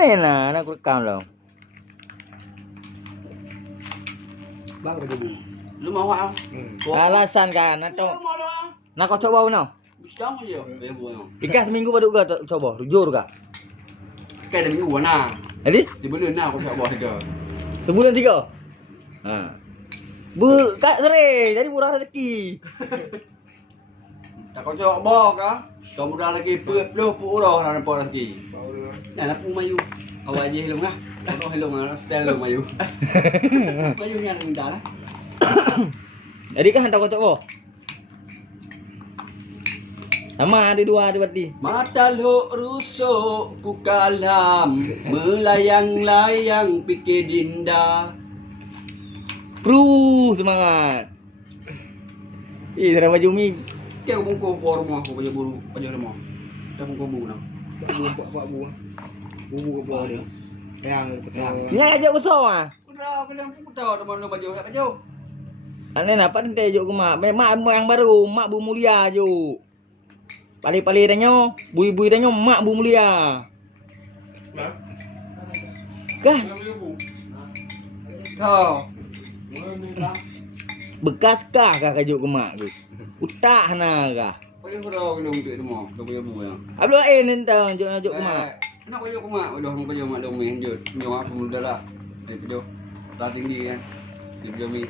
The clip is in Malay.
Mana nak aku rekam lo. Bang kerja bu. Lu mau apa? Alasan kan nak kau coba no. Jangan je. Ikan seminggu baru ke coba, jujur kah? Kayak ada minggu na. Jadi Di bulan na aku tak buat ke. sebulan 3. Ha. Kat sering, jadi murah rezeki. Tak kau cakap boh kah? Kau mudah lagi puluh nak nampak lagi. Nah, nak pun mayu. Awak je hilung lah. Kau hilung lah, style lu mayu. Mayu ni ada minta lah. Jadi kan hantar kau coba. Sama ada 2 ada berarti. Mata lu rusuk ku kalam, melayang-layang pikir dinda. Semangat. Cara baju mi. Kau bungku por rumah aku baju bulu, baju rumah. Kau bungku bulu nak. Pak bu. Bu ke bawah dia. Yang petang. Nya ajak ku sawa. Udah, kau yang tahu ada mana baju tak baju. Ane napa ente juk ku mak. Mak yang baru, mak Bu Mulia juk. Pali-pali danyo, bui-bui danyo mak Bu Mulia. Kan Kau. bekas kah kajuk ke mak tu. Utak na kah. Baju kau belum tu rumah, kau baju bulu yang. Ablu entah juk ke mak. Nak baju aku mak, udah baju mak dah main je. Nyawa aku muda lah. Dia baju. Tak tinggi kan. Dia baju mi.